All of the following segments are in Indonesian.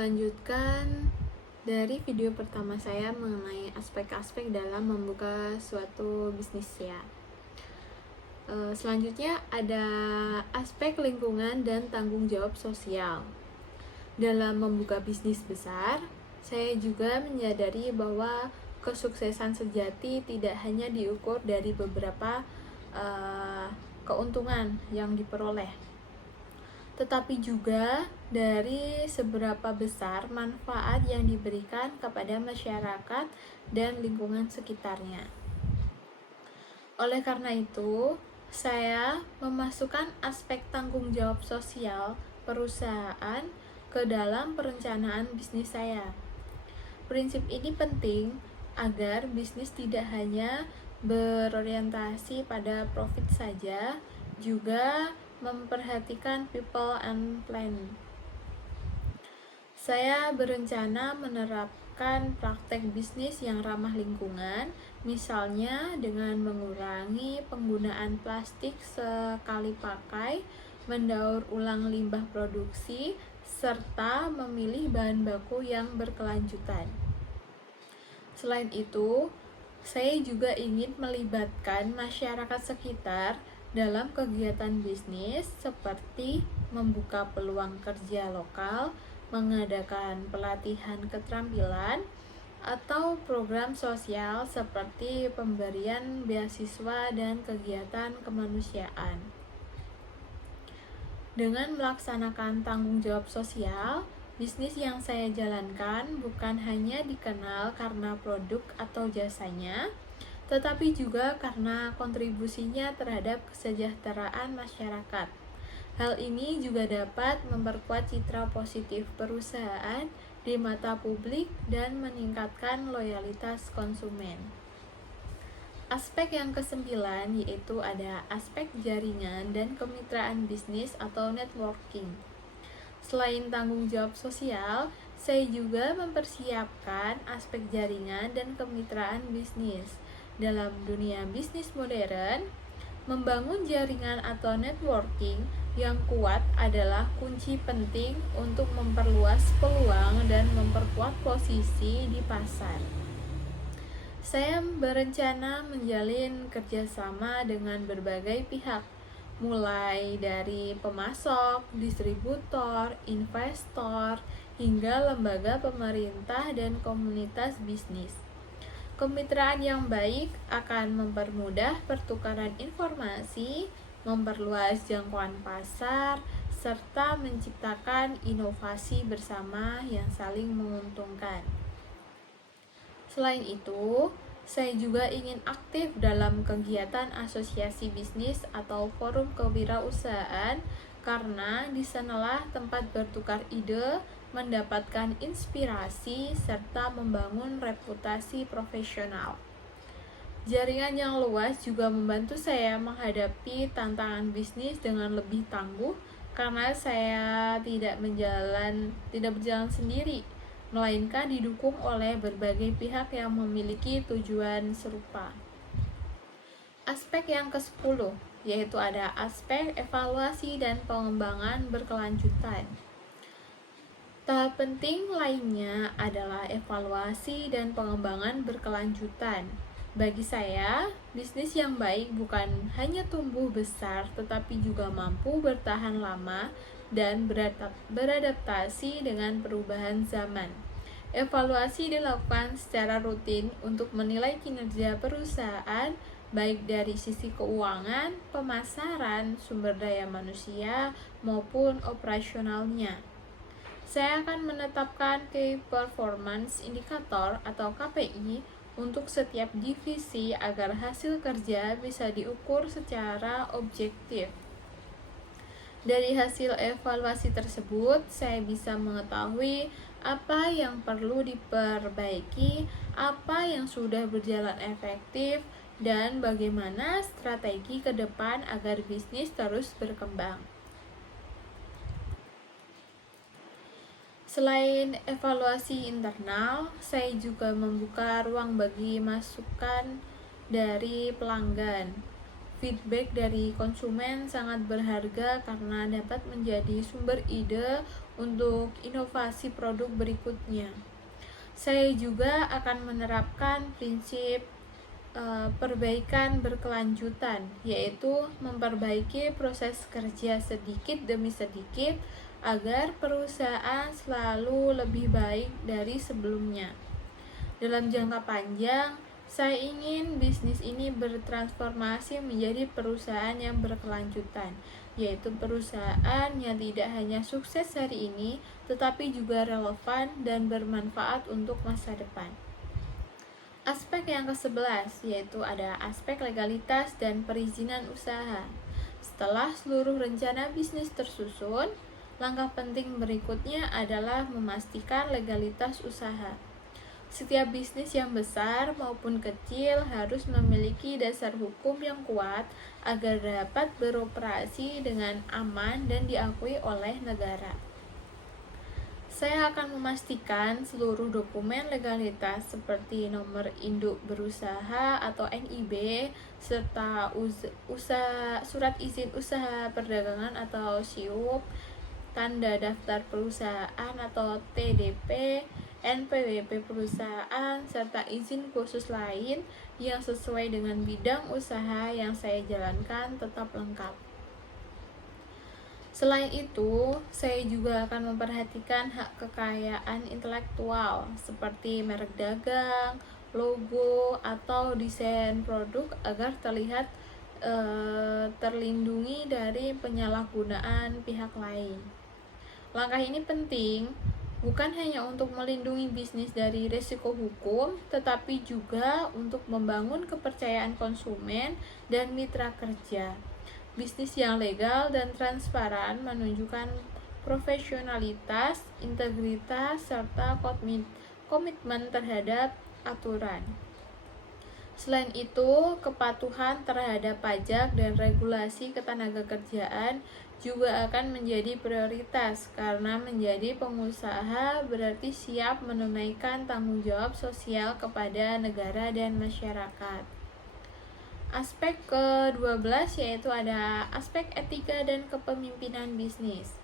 melanjutkan dari video pertama saya mengenai aspek-aspek dalam membuka suatu bisnis ya. Selanjutnya ada aspek lingkungan dan tanggung jawab sosial. Dalam membuka bisnis besar, saya juga menyadari bahwa kesuksesan sejati tidak hanya diukur dari beberapa keuntungan yang diperoleh, tetapi juga dari seberapa besar manfaat yang diberikan kepada masyarakat dan lingkungan sekitarnya. Oleh karena itu, saya memasukkan aspek tanggung jawab sosial perusahaan ke dalam perencanaan bisnis saya. Prinsip ini penting agar bisnis tidak hanya berorientasi pada profit saja, juga memperhatikan people and planet. Saya berencana menerapkan praktek bisnis yang ramah lingkungan, misalnya dengan mengurangi penggunaan plastik sekali pakai, mendaur ulang limbah produksi, serta memilih bahan baku yang berkelanjutan. Selain itu, saya juga ingin melibatkan masyarakat sekitar dalam kegiatan bisnis seperti membuka peluang kerja lokal, mengadakan pelatihan keterampilan, atau program sosial seperti pemberian beasiswa dan kegiatan kemanusiaan. Dengan melaksanakan tanggung jawab sosial, bisnis yang saya jalankan bukan hanya dikenal karena produk atau jasanya, tetapi juga karena kontribusinya terhadap kesejahteraan masyarakat. Hal ini juga dapat memperkuat citra positif perusahaan di mata publik dan meningkatkan loyalitas konsumen. Aspek yang kesembilan yaitu ada aspek jaringan dan kemitraan bisnis atau networking. Selain tanggung jawab sosial, saya juga mempersiapkan aspek jaringan dan kemitraan bisnis. Dalam dunia bisnis modern, membangun jaringan atau networking yang kuat adalah kunci penting untuk memperluas peluang dan memperkuat posisi di pasar. Saya berencana menjalin kerjasama dengan berbagai pihak, mulai dari pemasok, distributor, investor, hingga lembaga pemerintah dan komunitas bisnis. Kemitraan yang baik akan mempermudah pertukaran informasi, memperluas jangkauan pasar, serta menciptakan inovasi bersama yang saling menguntungkan. Selain itu, saya juga ingin aktif dalam kegiatan asosiasi bisnis atau forum kewirausahaan karena di sanalah tempat bertukar ide, mendapatkan inspirasi, serta membangun reputasi profesional. Jaringan yang luas juga membantu saya menghadapi tantangan bisnis dengan lebih tangguh karena saya tidak berjalan sendiri, melainkan didukung oleh berbagai pihak yang memiliki tujuan serupa. Aspek yang ke-10 yaitu ada aspek evaluasi dan pengembangan berkelanjutan. Tahap penting lainnya adalah evaluasi dan pengembangan berkelanjutan. Bagi saya, bisnis yang baik bukan hanya tumbuh besar, tetapi juga mampu bertahan lama dan beradaptasi dengan perubahan zaman. Evaluasi dilakukan secara rutin untuk menilai kinerja perusahaan, baik dari sisi keuangan, pemasaran, sumber daya manusia, maupun operasionalnya. Saya akan menetapkan Key Performance Indicator atau KPI untuk setiap divisi agar hasil kerja bisa diukur secara objektif. Dari hasil evaluasi tersebut, saya bisa mengetahui apa yang perlu diperbaiki, apa yang sudah berjalan efektif, dan bagaimana strategi ke depan agar bisnis terus berkembang. Selain evaluasi internal, saya juga membuka ruang bagi masukan dari pelanggan. Feedback dari konsumen sangat berharga karena dapat menjadi sumber ide untuk inovasi produk berikutnya. Saya juga akan menerapkan prinsip perbaikan berkelanjutan, yaitu memperbaiki proses kerja sedikit demi sedikit agar perusahaan selalu lebih baik dari sebelumnya. Dalam jangka panjang, saya ingin bisnis ini bertransformasi menjadi perusahaan yang berkelanjutan, yaitu perusahaan yang tidak hanya sukses hari ini, tetapi juga relevan dan bermanfaat untuk masa depan. Aspek yang ke-11 yaitu ada aspek legalitas dan perizinan usaha. Setelah seluruh rencana bisnis tersusun, langkah penting berikutnya adalah memastikan legalitas usaha. Setiap bisnis yang besar maupun kecil harus memiliki dasar hukum yang kuat agar dapat beroperasi dengan aman dan diakui oleh negara. Saya akan memastikan seluruh dokumen legalitas seperti nomor induk berusaha atau NIB, serta surat izin usaha perdagangan atau SIUP, tanda daftar perusahaan atau TDP, NPWP perusahaan, serta izin khusus lain yang sesuai dengan bidang usaha yang saya jalankan tetap lengkap. Selain itu, saya juga akan memperhatikan hak kekayaan intelektual seperti merek dagang, logo, atau desain produk agar terlihat terlindungi dari penyalahgunaan pihak lain. Langkah ini penting bukan hanya untuk melindungi bisnis dari risiko hukum, tetapi juga untuk membangun kepercayaan konsumen dan mitra kerja. Bisnis yang legal dan transparan menunjukkan profesionalitas, integritas, serta komitmen terhadap aturan. Selain itu, kepatuhan terhadap pajak dan regulasi ketenagakerjaan juga akan menjadi prioritas karena menjadi pengusaha berarti siap menunaikan tanggung jawab sosial kepada negara dan masyarakat. Aspek ke-12 yaitu ada aspek etika dan kepemimpinan bisnis.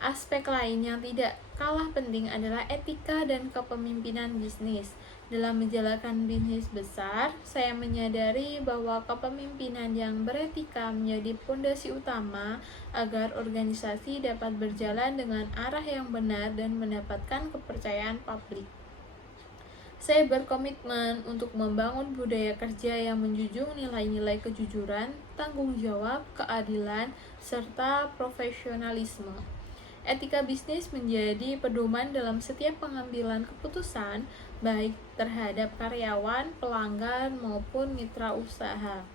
Aspek lain yang tidak kalah penting adalah etika dan kepemimpinan bisnis. Dalam menjalankan bisnis besar, saya menyadari bahwa kepemimpinan yang beretika menjadi fondasi utama agar organisasi dapat berjalan dengan arah yang benar dan mendapatkan kepercayaan publik. Saya berkomitmen untuk membangun budaya kerja yang menjunjung nilai-nilai kejujuran, tanggung jawab, keadilan, serta profesionalisme. Etika bisnis menjadi pedoman dalam setiap pengambilan keputusan, baik terhadap karyawan, pelanggan, maupun mitra usaha.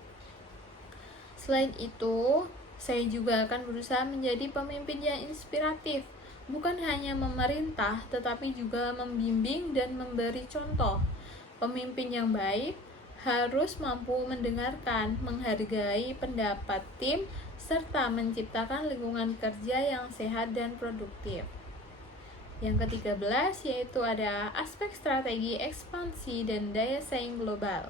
Selain itu, saya juga akan berusaha menjadi pemimpin yang inspiratif, bukan hanya memerintah, tetapi juga membimbing dan memberi contoh. Pemimpin yang baik harus mampu mendengarkan, menghargai pendapat tim, serta menciptakan lingkungan kerja yang sehat dan produktif. Yang ke-13 yaitu ada aspek strategi ekspansi dan daya saing global.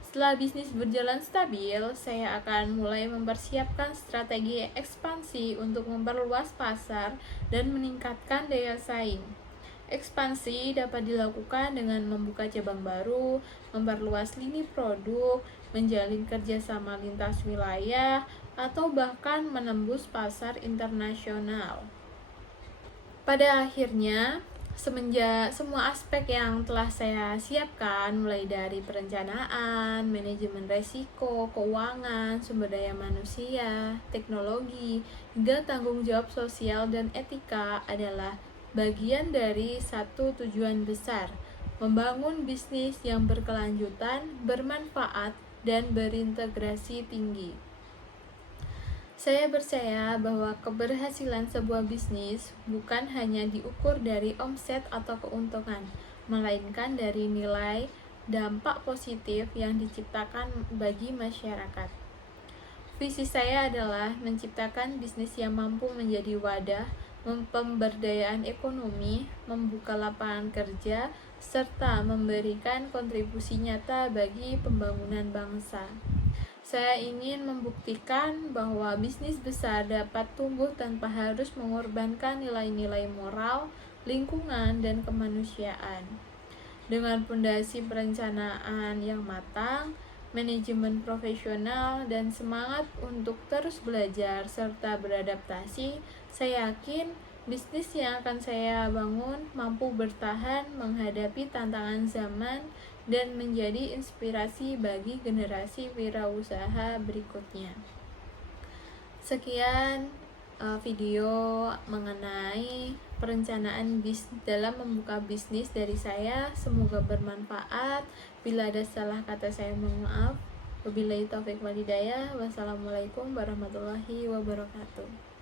Setelah bisnis berjalan stabil, saya akan mulai mempersiapkan strategi ekspansi untuk memperluas pasar dan meningkatkan daya saing. Ekspansi dapat dilakukan dengan membuka cabang baru, memperluas lini produk, menjalin kerjasama lintas wilayah, atau bahkan menembus pasar internasional. Pada akhirnya, semenjak semua aspek yang telah saya siapkan, mulai dari perencanaan, manajemen resiko, keuangan, sumber daya manusia, teknologi, hingga tanggung jawab sosial dan etika adalah bagian dari satu tujuan besar, membangun bisnis yang berkelanjutan, bermanfaat, dan berintegrasi tinggi. Saya percaya bahwa keberhasilan sebuah bisnis bukan hanya diukur dari omset atau keuntungan, melainkan dari nilai dampak positif yang diciptakan bagi masyarakat. Visi saya adalah menciptakan bisnis yang mampu menjadi wadah pemberdayaan ekonomi, membuka lapangan kerja, serta memberikan kontribusi nyata bagi pembangunan bangsa. Saya ingin membuktikan bahwa bisnis besar dapat tumbuh tanpa harus mengorbankan nilai-nilai moral, lingkungan, dan kemanusiaan. Dengan fondasi perencanaan yang matang, manajemen profesional, dan semangat untuk terus belajar serta beradaptasi, saya yakin bisnis yang akan saya bangun mampu bertahan menghadapi tantangan zaman dan menjadi inspirasi bagi generasi wirausaha berikutnya. Sekian video mengenai perencanaan dalam membuka bisnis dari saya. Semoga bermanfaat. Bila ada salah kata saya mohon maaf. Wabillahi taufik walhidayah. Wassalamualaikum warahmatullahi wabarakatuh.